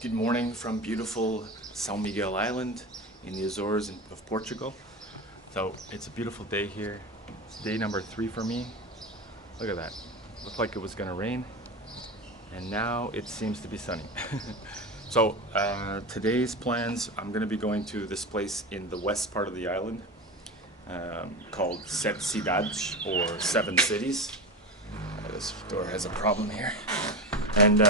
Good morning from beautiful São Miguel Island in the Azores of Portugal. So it's a beautiful day here. It's day number 3 for me. Look at that. Looked like it was gonna rain and now it seems to be sunny. So today's plans, I'm gonna be going to this place in the west part of the island called Sete Cidades, or 7 cities. This door has a problem here. And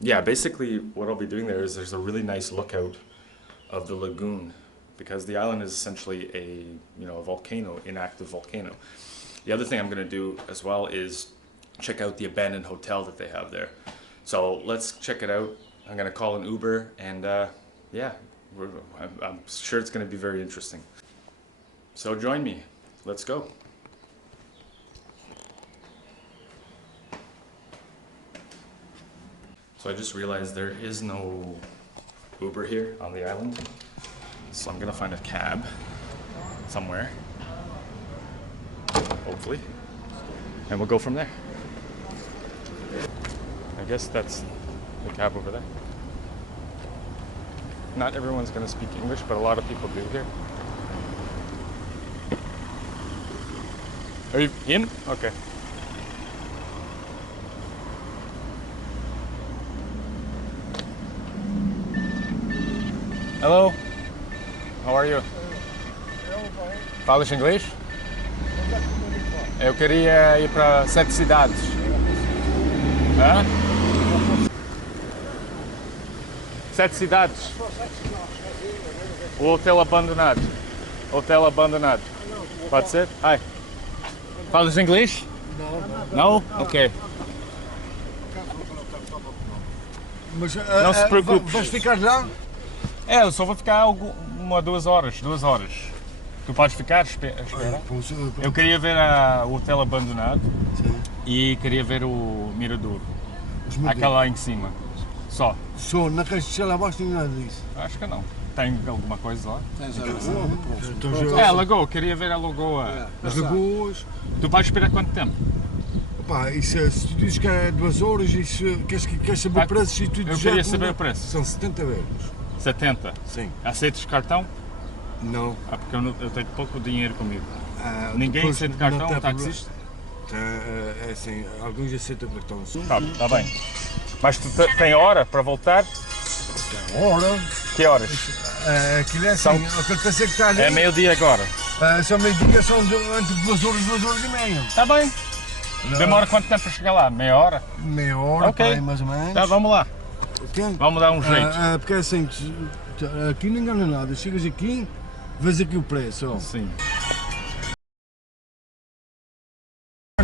yeah, basically what I'll be doing there is there's a really nice lookout of the lagoon, because the island is essentially a volcano, inactive volcano. The other thing I'm going to do as well is check out the abandoned hotel that they have there. So let's check it out. I'm going to call an Uber and yeah, I'm sure it's going to be very interesting. So join me. Let's go. So I just realized there is no Uber here on the island. So I'm gonna find a cab somewhere, hopefully, and we'll go from there. I guess that's the cab over there. Not everyone's gonna speak English, but a lot of people do here. Are you in? Okay. Hello, how are you? Falas inglês? Eu queria ir para Sete Cidades. Hã? Sete Cidades. O hotel abandonado. Hotel abandonado. Pode ser? Hi. Falas inglês? Não. Não? Ok. Mas, não se preocupe. Vais ficar lá? Eu só vou ficar 1 ou 2 horas. 2 horas. Tu podes ficar? Espera. Eu queria ver o hotel abandonado. Sim. E queria ver o mirador. Aquela lá em cima. Só. Só, na caixa lá abaixo tem nada disso. Acho que não. Tem alguma coisa lá? Tens a lagoa? É, a lagoa. Queria ver a lagoa. As lagoas. Tu podes esperar quanto tempo? Opa, isso, se tu dizes que é 2 horas, isso, queres saber preços e tudo. Eu queria saber o preço. São 70 euros. 70? Sim. Aceitas cartão? Não. Ah, porque eu tenho pouco dinheiro comigo. Ninguém aceita cartão, um taxista? É assim, alguns aceitam cartão. Tá bem. Mas tu tem hora para voltar? Tem hora. Que horas? Aquilo é assim, aquele pensei que está ali. É meio-dia agora. São meio-dia, são entre 2 horas e 2 horas e meia. Tá bem. Demora quanto tempo para chegar lá? Meia hora? Meia hora, ok. Pai, mais ou menos. Tá, vamos lá. Okay. Vamos dar um jeito. Porque é assim, aqui não engana nada, chegas aqui, vês aqui o preço. Ó. Sim.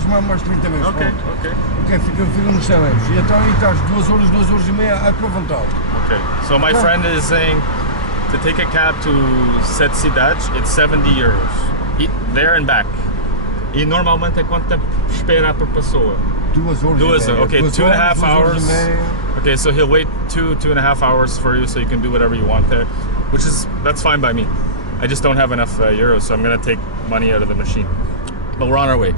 Mais 30 vezes. Ok. Fica nos 100 euros. E então aí estás 2 horas e meia à tua vontade. Ok. So my friend is saying to take a cab to Sete Cidades, it's 70 euros. There and back. E normalmente é quanto tempo espera por pessoa? 2 horas. 2 horas, okay, 2.5 hours. Okay, so he'll wait 2.5 hours for you, so you can do whatever you want there, that's fine by me. I just don't have enough euros, so I'm gonna take money out of the machine. But we're on our way.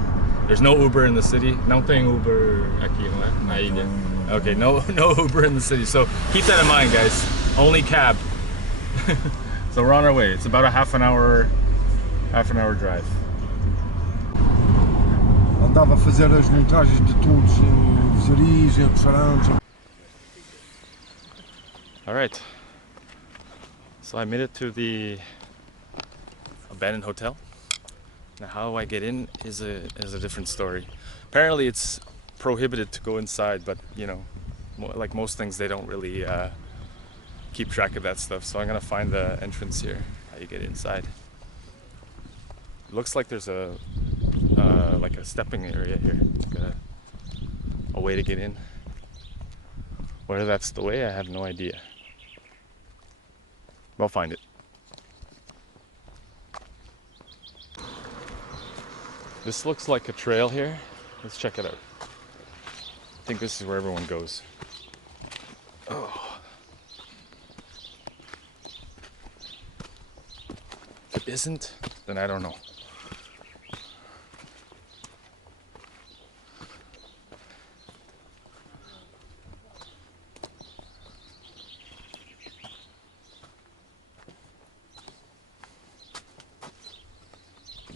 There's no Uber in the city. Não tem Uber aqui, não é? Na ilha. Okay, no Uber in the city. So keep that in mind, guys. Only cab. So we're on our way. It's about a half an hour drive. Andava a fazer as montagens de tours, visarias, restaurantes. All right. So I made it to the abandoned hotel. Now how I get in is a different story. Apparently it's prohibited to go inside, but like most things, they don't really keep track of that stuff. So I'm gonna find the entrance here, how you get inside. It looks like there's a stepping area here, like a way to get in. Whether that's the way, I have no idea. We'll find it. This looks like a trail here. Let's check it out. I think this is where everyone goes. Oh. If it isn't, then I don't know.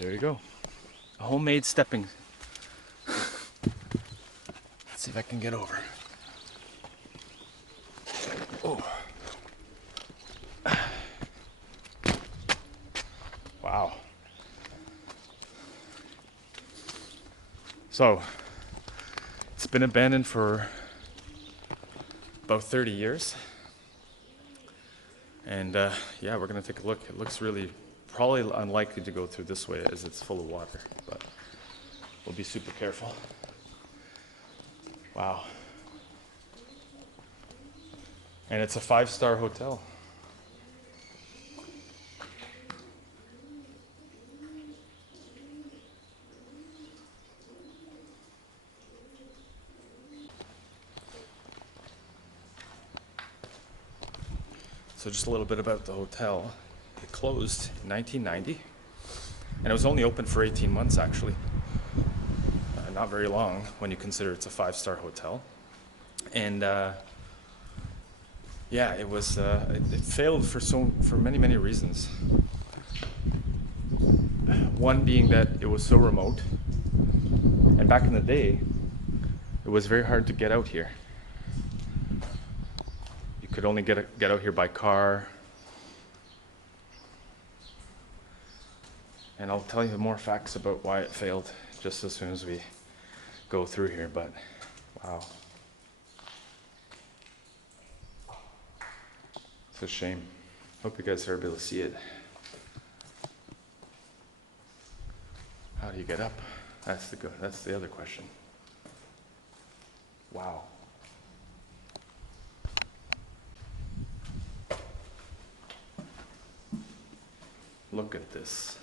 There you go. A homemade stepping. Let's see if I can get over. Oh. Wow. So, it's been abandoned for about 30 years. And yeah, we're gonna take a look. It looks really, probably unlikely to go through this way as it's full of water, but we'll be super careful. Wow. And it's a 5-star hotel. So just a little bit about the hotel. It closed in 1990, and it was only open for 18 months actually. Not very long when you consider it's a 5-star hotel. And yeah, it was it failed for many reasons. One being that it was so remote, and back in the day, it was very hard to get out here. You could only get out here by car. And I'll tell you more facts about why it failed just as soon as we go through here, but wow. It's a shame. Hope you guys are able to see it. How do you get up? That's the other question. Wow. Look at this.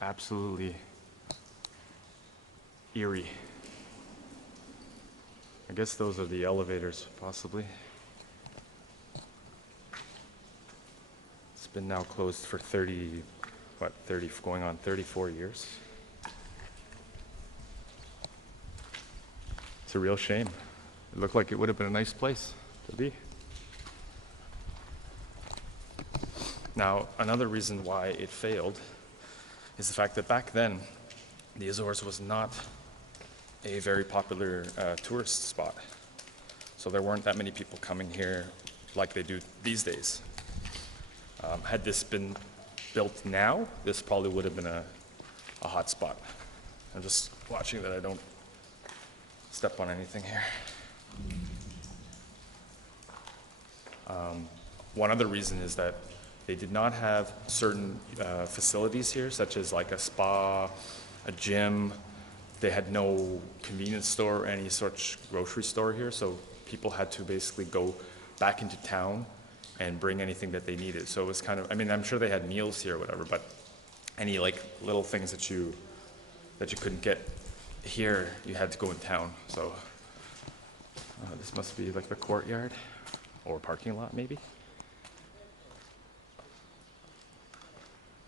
Absolutely eerie. I guess those are the elevators, possibly. It's been now closed for 30, going on 34 years. It's a real shame. It looked like it would have been a nice place to be. Now, another reason why it failed is the fact that back then, the Azores was not a very popular tourist spot. So there weren't that many people coming here like they do these days. Had this been built now, this probably would have been a hot spot. I'm just watching that I don't step on anything here. One other reason is that they did not have certain facilities here, such as like a spa, a gym. They had no convenience store or any such grocery store here, so people had to basically go back into town and bring anything that they needed. So it was kind of, I mean, I'm sure they had meals here or whatever, but any like little things that you couldn't get here, you had to go in town. So this must be like the courtyard or parking lot maybe.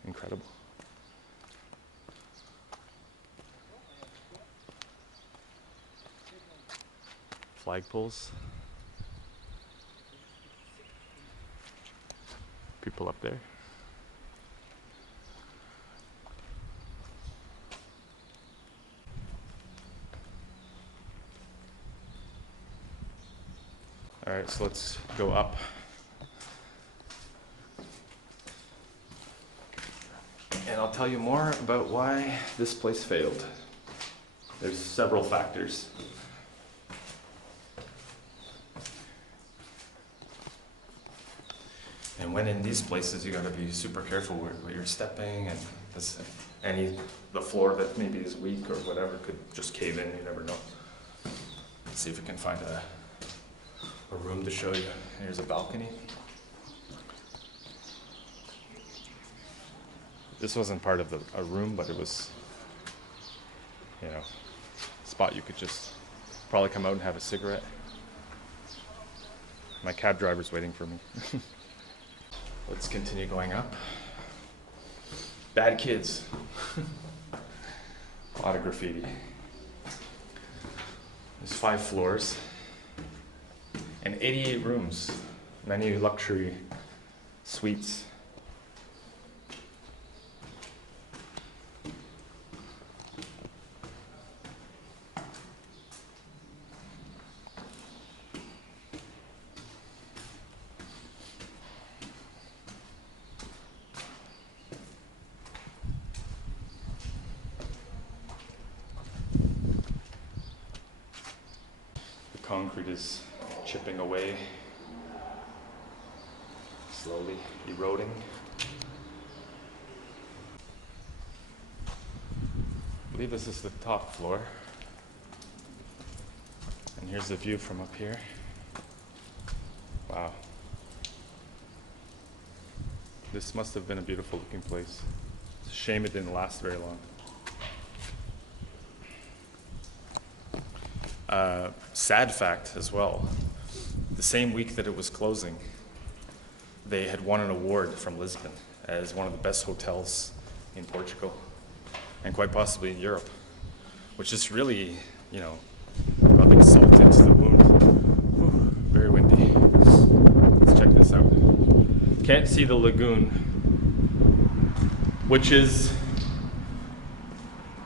Incredible. Flagpoles. People up there. All right, so let's go up. And I'll tell you more about why this place failed. There's several factors. And when in these places, you gotta be super careful where you're stepping, and the floor that maybe is weak or whatever could just cave in, you never know. Let's see if we can find a room to show you. Here's a balcony. This wasn't part of a room, but it was, you know, a spot you could just probably come out and have a cigarette. My cab driver's waiting for me. Let's continue going up. Bad kids. A lot of graffiti. There's 5 floors and 88 rooms, many luxury suites. Concrete is chipping away, slowly eroding. I believe this is the top floor. And here's the view from up here. Wow. This must have been a beautiful looking place. It's a shame it didn't last very long. Sad fact as well, the same week that it was closing, they had won an award from Lisbon as one of the best hotels in Portugal and quite possibly in Europe, which is really, you know, rubbing salt into the wound. Whew, very windy. Let's check this out. Can't see the lagoon, which is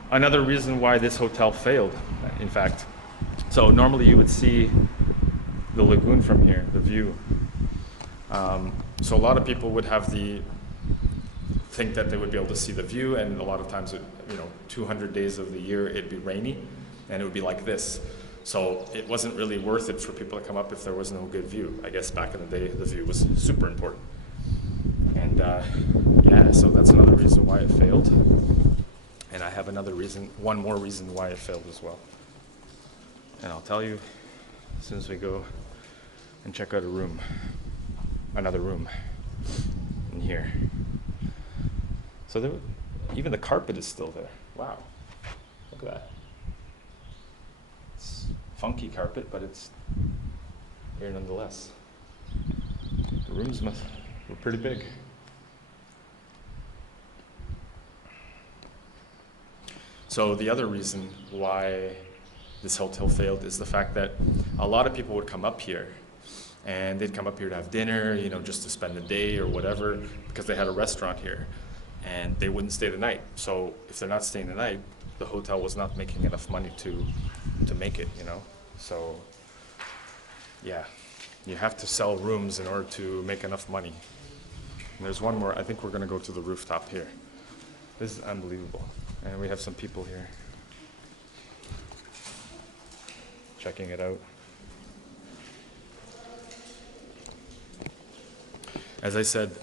another reason why this hotel failed, in fact. So normally you would see the lagoon from here, the view. So a lot of people would have think that they would be able to see the view, and a lot of times, 200 days of the year it'd be rainy, and it would be like this. So it wasn't really worth it for people to come up if there was no good view. I guess back in the day, the view was super important. And yeah, so that's another reason why it failed. And I have one more reason why it failed as well. And I'll tell you as soon as we go and check out another room in here. So even the carpet is still there. Wow, look at that. It's funky carpet, but it's here nonetheless. The rooms were pretty big. So the other reason why this hotel failed is the fact that a lot of people would come up here, and they'd come up here to have dinner, just to spend the day or whatever, because they had a restaurant here, and they wouldn't stay the night. So if they're not staying the night, the hotel was not making enough money to make it, So yeah, you have to sell rooms in order to make enough money. And there's one more. I think we're going to go to the rooftop here. This is unbelievable. And we have some people here checking it out. As I said,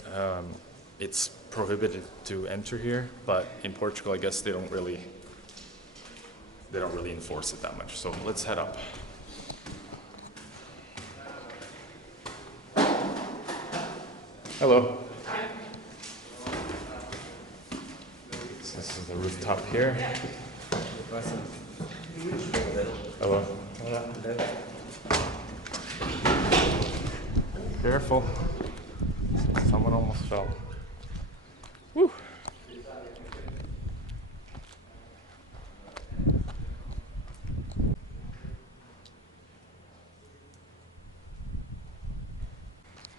it's prohibited to enter here, but in Portugal, I guess they don't really enforce it that much. So let's head up. Hello. So this is the rooftop here. Hello. Careful. Someone almost fell. Woo.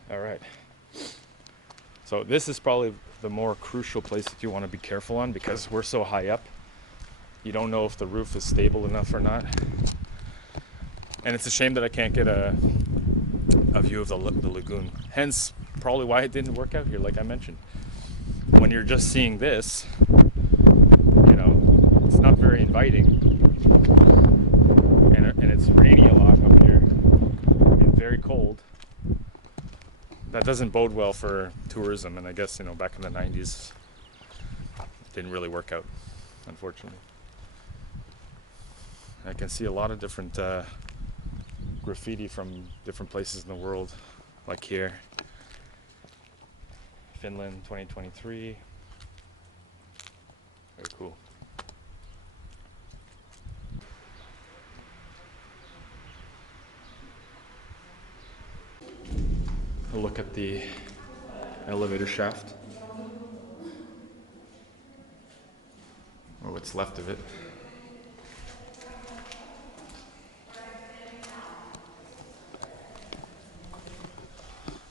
All right. So this is probably the more crucial place that you want to be careful on, because we're so high up. You don't know if the roof is stable enough or not. And it's a shame that I can't get a view of the lagoon. Hence, probably why it didn't work out here, like I mentioned. When you're just seeing this, it's not very inviting. And it's rainy a lot up here and very cold. That doesn't bode well for tourism, and I guess, back in the 90s, it didn't really work out, unfortunately. I can see a lot of different graffiti from different places in the world, like here. Finland 2023. Very cool. A look at the elevator shaft, or what's left of it.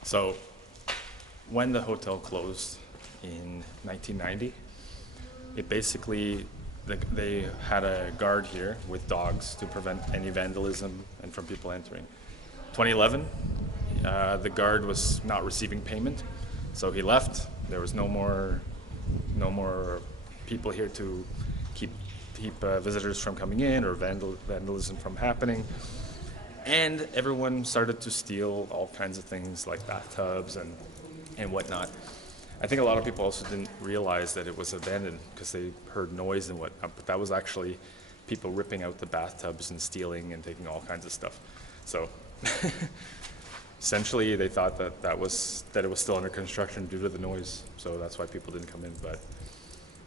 So when the hotel closed in 1990, it basically, they had a guard here with dogs to prevent any vandalism and from people entering. 2011, the guard was not receiving payment, so he left. There was no more people here to keep visitors from coming in or vandalism from happening. And everyone started to steal all kinds of things like bathtubs and whatnot. I think a lot of people also didn't realize that it was abandoned because they heard noise and whatnot, but that was actually people ripping out the bathtubs and stealing and taking all kinds of stuff. So essentially they thought that it was still under construction due to the noise, so that's why people didn't come in, but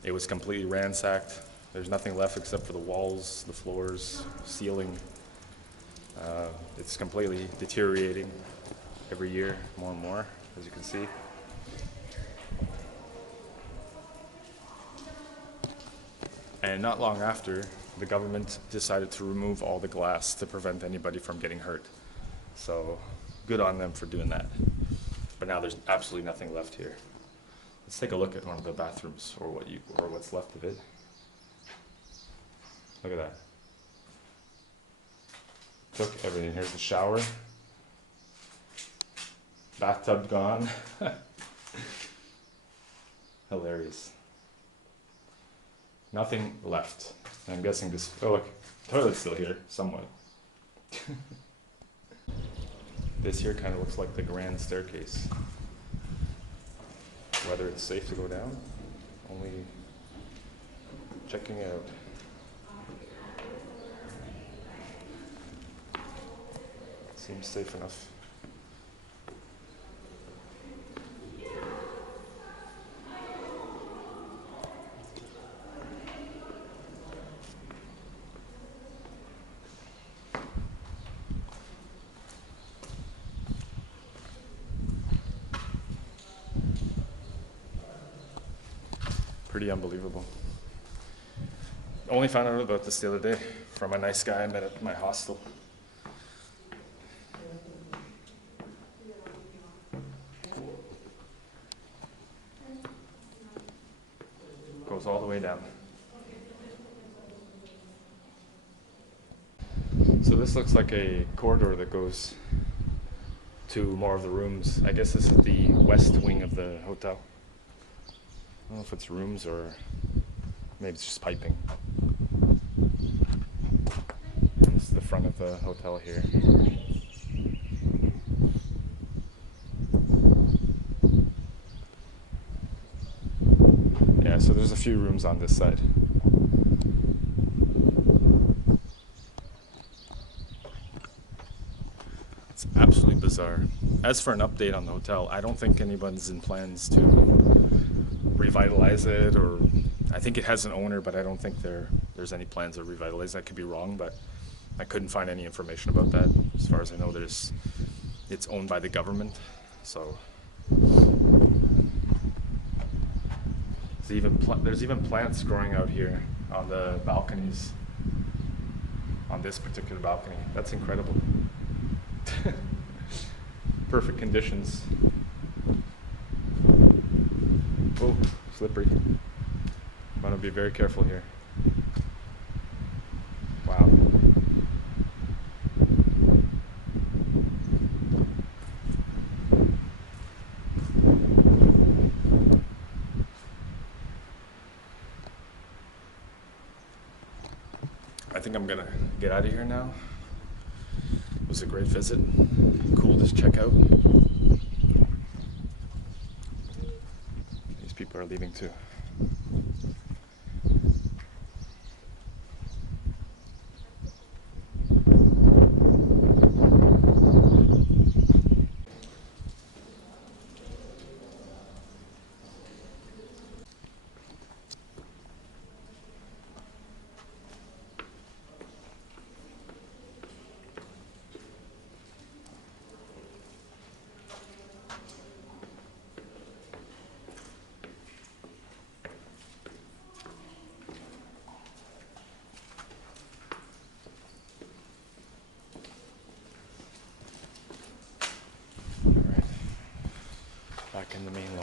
it was completely ransacked. There's nothing left except for the walls, the floors, ceiling. It's completely deteriorating every year, more and more, as you can see. And not long after, the government decided to remove all the glass to prevent anybody from getting hurt. So good on them for doing that. But now there's absolutely nothing left here. Let's take a look at one of the bathrooms, or what's left of it. Look at that. Took everything. Here's the shower. Bathtub gone. Hilarious. Nothing left. I'm guessing this, oh look, toilet's still here, somewhat. This here kind of looks like the grand staircase. Whether it's safe to go down, only checking out. Seems safe enough. Pretty unbelievable. Only found out about this the other day from a nice guy I met at my hostel. Goes all the way down. So this looks like a corridor that goes to more of the rooms. I guess this is the west wing of the hotel. I don't know if it's rooms or maybe it's just piping. This is the front of the hotel here. Yeah, so there's a few rooms on this side. It's absolutely bizarre. As for an update on the hotel, I don't think anyone's in plans to revitalize it, or I think it has an owner, but I don't think there's any plans to revitalize it. I could be wrong, but I couldn't find any information about that. As far as I know, it's owned by the government, so there's even plants growing out here on the balconies, on this particular balcony. That's incredible. Perfect conditions. Oh, slippery. Want to be very careful here. Wow. I think I'm gonna get out of here now. It was a great visit. Cool to check out. These people are leaving too.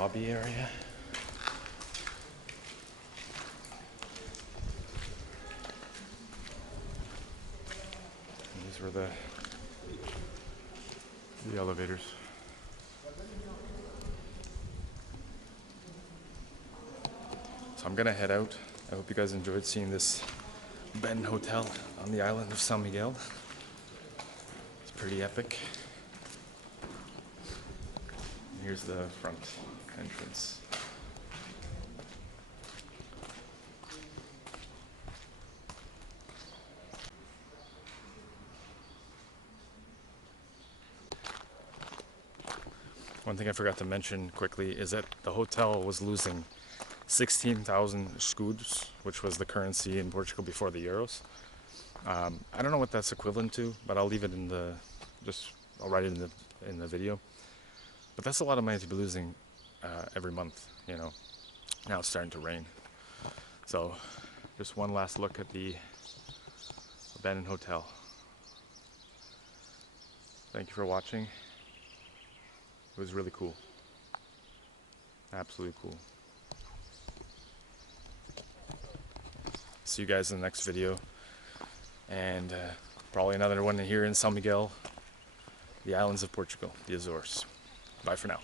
lobby area. And these were the elevators. So I'm gonna head out. I hope you guys enjoyed seeing this abandoned hotel on the island of São Miguel. It's pretty epic. And here's the front entrance. One thing I forgot to mention quickly is that the hotel was losing 16,000 escudos, which was the currency in Portugal before the euros. I don't know what that's equivalent to, but I'll leave it in the, I'll write it in the video. But that's a lot of money to be losing every month, you know. Now it's starting to rain. So just one last look at the abandoned hotel. Thank you for watching. It was really cool. Absolutely cool. See you guys in the next video. And probably another one here in São Miguel, the islands of Portugal, the Azores. Bye for now.